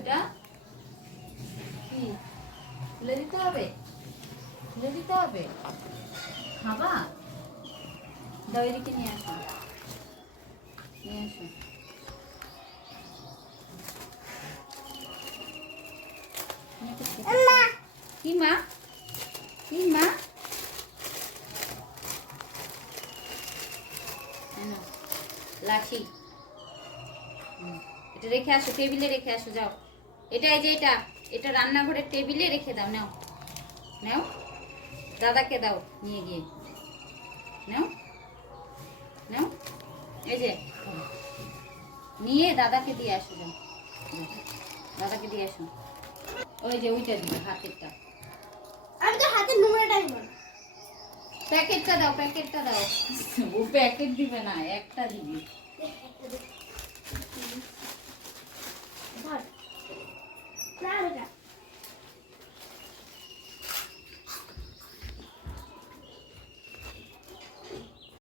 এটা কি খুলে দিতে হবে? খুলে দিতে হবে? খাবা? দাও এদিকে নিয়ে আসো, নিয়ে আসো। কি মা? কি মা? লাঠি এটা রেখে আসো, টেবিলে রেখে আসো, যাও। এটা এই যে এটা রান্নাঘরের টেবিলে রেখে দাও। নাও নাও, দাদাকে দাও, নিয়ে গিয়ে নাও নাও। এই যে নিয়ে দাদাকে দিয়ে আসো, যাও দাদাকে দিয়ে আসো। ওই যে ওইটা দিবে, হাতেরটা। আমি তো হাতে নোংরাটাই না। প্যাকেটটা দাও, প্যাকেটটা দাও। ও প্যাকেট দিবে না, একটা দিবি।